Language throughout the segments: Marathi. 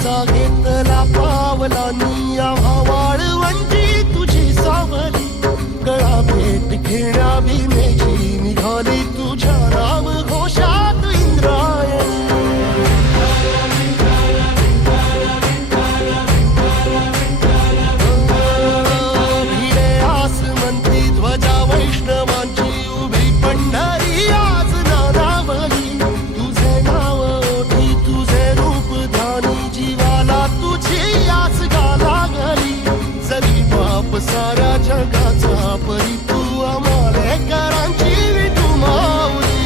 जगाचा घेतला पावलानी आम्हा वाळवंटी तुझी सावली गळा भेट घेण्या भीमेची निघाली तुझ्या नाम घोषात इंद्रायणी भिडे आसमंती ध्वजा वैष्णवांची उभी पंढरी आज नादावली तुझे नाव ओठी तुझे रूप ध्यानी जीवाला तुझी आस गा लागली जरी बाप साऱ्या जगाचा परी तू आमालेकरांची विठू माऊली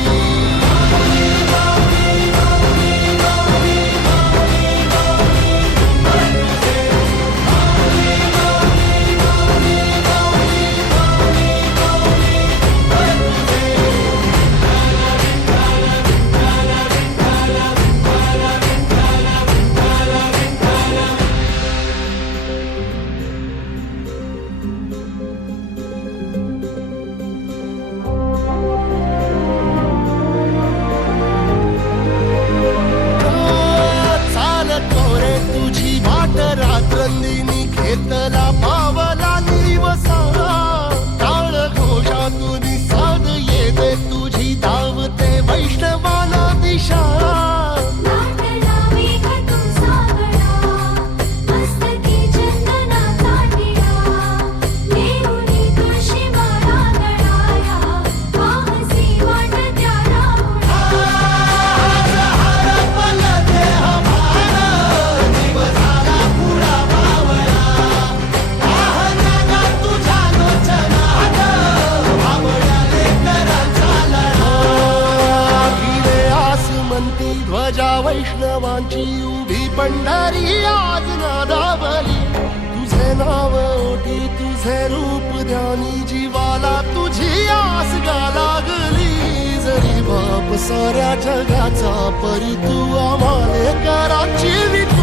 रात्रंदिनी घेतला पावला निवसा टाळ घोषातून साध येते तुझी धावते वैष्णवाला दिशा ध्वजा वैष्णवांची उभी पंढरी आज नादावली तुझे नाव ओठी तुझे रूप ध्यानी जीवाला तुझी आस गा लागली जरी बाप साऱ्या जगाचा परी तू आम्हालेकरांची विठू